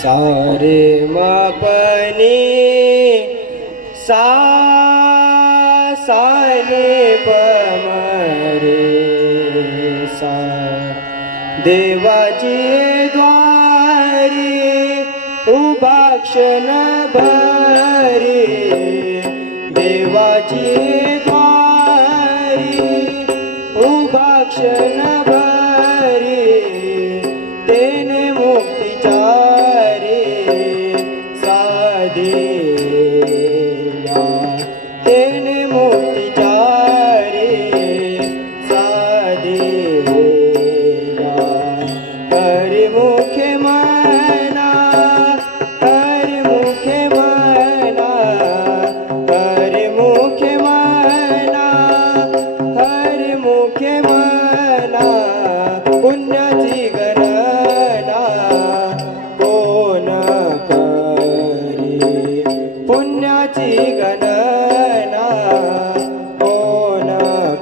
सारे मापनी सा सारे पमरे सा देवाची द्वारी उभा क्षण भरी देवाची द्वारी उभा क्षण भरी तेने मुक्तीचारी साधिया तेने मुक्तीचारी साधिया हरि मुखे मना हरि मुखे मना हरि मुखे मना हरि मुखे मना पुण्याची गणना कोण करी पुण्याची गणना कोण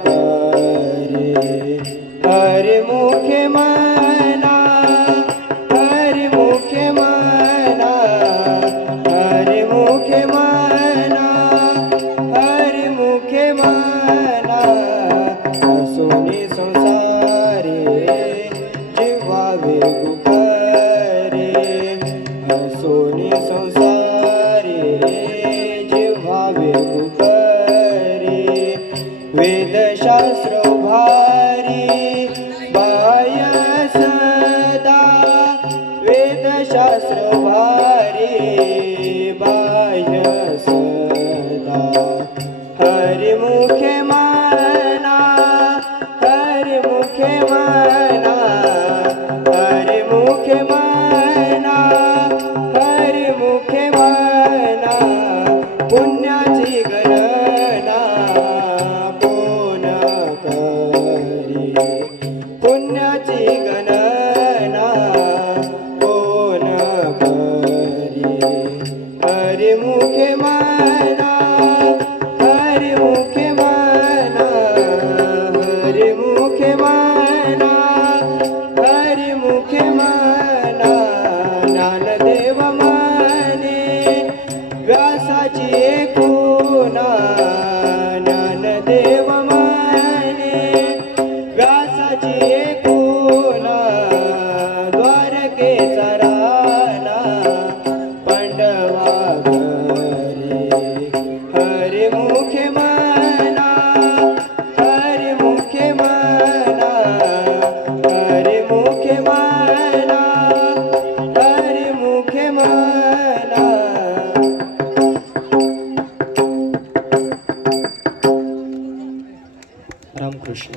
करी हरि मुखे मना हरि मुखे मना हरि मुखे मना हरि मुखे मना सोनी संसारे जीवा वेगु करे सोनी संसारे जीवा वेगु करे वेदशास्त्र भारी बाह्य सदा वेदशास्त्र भारी बाह्य सदा हरि मुखे मना हरि मुखे मना हरि मुखे मना हरि मुखे मना पुण्याची गणना कोण करी पुण्याची गणना कोण करी हरि मुखे मना हरि मुखे मना हरि मुखे मना हरि मुखे मना ज्ञानदेव मने व्यासाची एकूणा ज्ञानदेव मने व्यासाची एकूणा द्वारकेचा राणा पांडवा घरी हरि मुखे मना हरि मुखे मना हरि मुखे मना हरि मुखे मना रामकृष्ण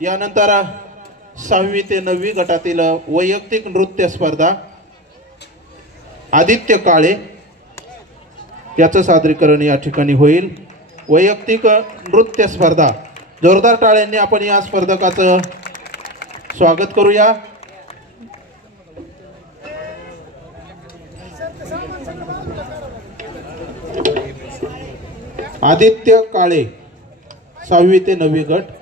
यानंतर 6वी ते 9वी गटातील वैयक्तिक नृत्य स्पर्धा आदित्य काळे याचं सादरीकरण या ठिकाणी होईल। वैयक्तिक नृत्य स्पर्धा जोरदार टाळ्यांनी आपण या स्पर्धकाचं स्वागत करूया। आदित्य काळे 6वी ते 9वी गट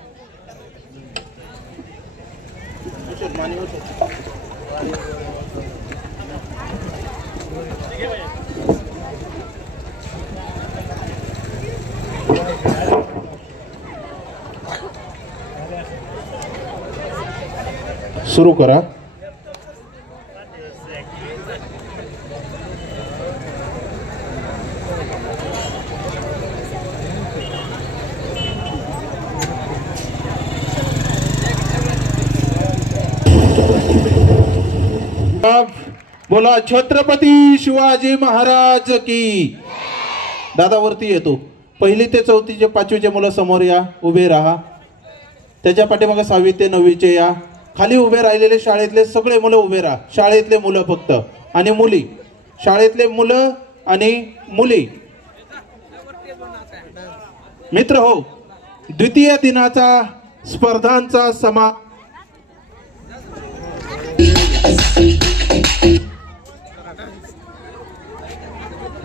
सुरू करा। बोला छत्रपती शिवाजी महाराज की। दादा वरती येतो। 1ली ते 4थी चे 5वी चे मुलं समोर या, उभे राहा। त्याच्या पाठीमागे 6वी ते 9वी चे या। खाली उभे राहिलेले शाळेतले सगळे मुलं उभे राहा। शाळेतले मुलं फक्त आणि मुली, शाळेतले मुलं आणि मुली। मित्र हो, द्वितीय दिनाचा स्पर्धांचा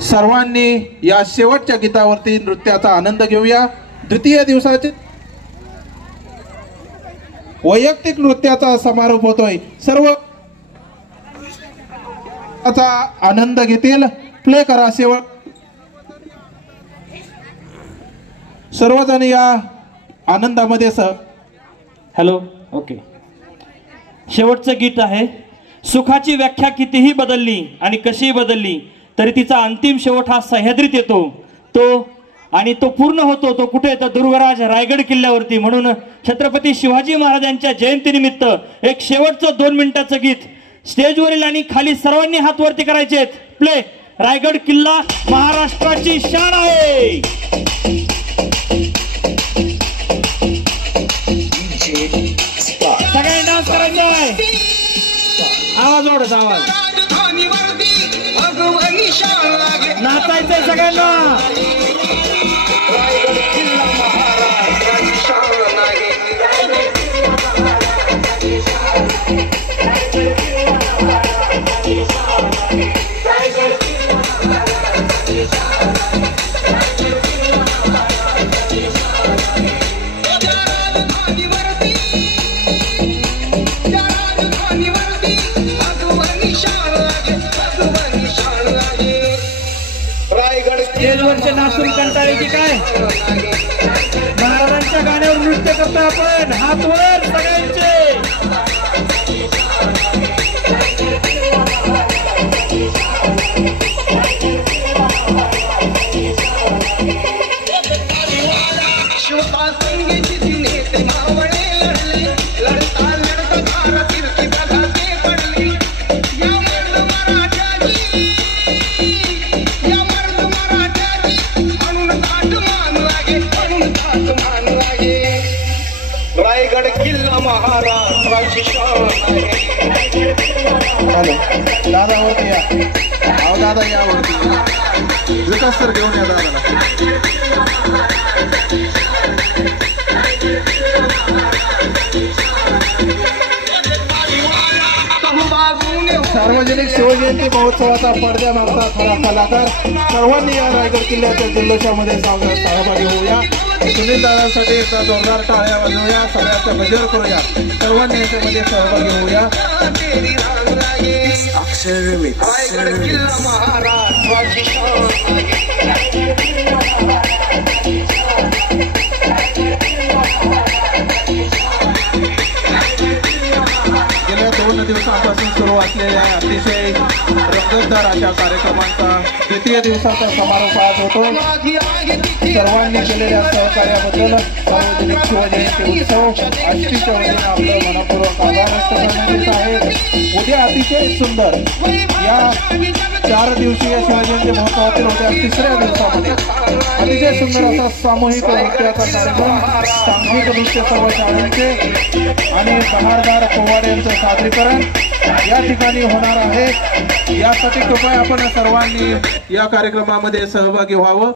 सर्वांनी या शेवटच्या गीतावरती नृत्याचा आनंद घेऊया। द्वितीय दिवसाचे वैयक्तिक नृत्याचा समारोप होतोय। सर्व आनंद घेतील। प्ले करा शेवट। सर्वजण या आनंदामध्ये हॅलो ओके। शेवटचं गीत आहे। सुखाची व्याख्या कितीही बदलली आणि कशीही बदलली तरी तिचा अंतिम शेवट हा सह्याद्रीत येतो। तो पूर्ण होतो तो कुठे? तर दुर्गराज रायगड किल्ल्यावरती। म्हणून छत्रपती शिवाजी महाराजांच्या जयंतीनिमित्त एक शेवटचं 2 मिनिटाचं गीत स्टेजवरील आणि खाली सर्वांनी हात वरती करायचे। प्ले। रायगड किल्ला महाराष्ट्राची शान आहे। सगळ्यांनी डान्स करायचा आहे। आवाज वाढत आवाज नाचायचंय सगळ्यांना। स्टेजवरचे नाचून कंटाळे की काय? महाराजांच्या गाण्यावर नृत्य करतो आपण। हात वर सगळ्यांचे। रायगड किल्ला महाराष्ट्राची शान आहे। दादा वरती या। अहो दादा या वरती। विकास सर घेऊन या दादाला। सार्वजनिक शिवजयंती महोत्सवाचा पडद्यामागचा खरा कलाकार सर्वांनी या रायगड किल्ल्याच्या जल्लोषामध्ये सहभागी होऊया। सुनील दादासाठी एकदा जोरदार टाळ्या वाजवूया। सगळ्यांचा गजर करूया। सर्वांनी याच्यामध्ये सहभागी होऊया। रायगड किल्ला महाराष्ट्राची शान गेल्या 2 दिवसांपासून सुरू असलेल्या अतिशय रंगतदार अशा कार्यक्रमांचा द्वितीय दिवसाचा समारोप आज होतो। सर्वांनी केलेल्या सहकार्याबद्दल सार्वजनिक शिवजयंती उत्सव आष्टीच्या वतीने आपलं मनपूर्वक आभार व्यक्त करण्यात येत आहे। उद्या अतिशय सुंदर या 4 दिवसीय शिवजयंती महोत्सवातील उद्या 3ऱ्या दिवसामध्ये अतिशय सुंदर असा सामूहिक नृत्याचा कार्यक्रम, सांघिक नृत्य सर्व शाळांचे आणि बहारदार पोवाड्यांचं सादरीकरण या ठिकाणी होणार आहे। यासाठी कृपया आपण सर्वांनी या कार्यक्रमामध्ये सहभागी व्हावं।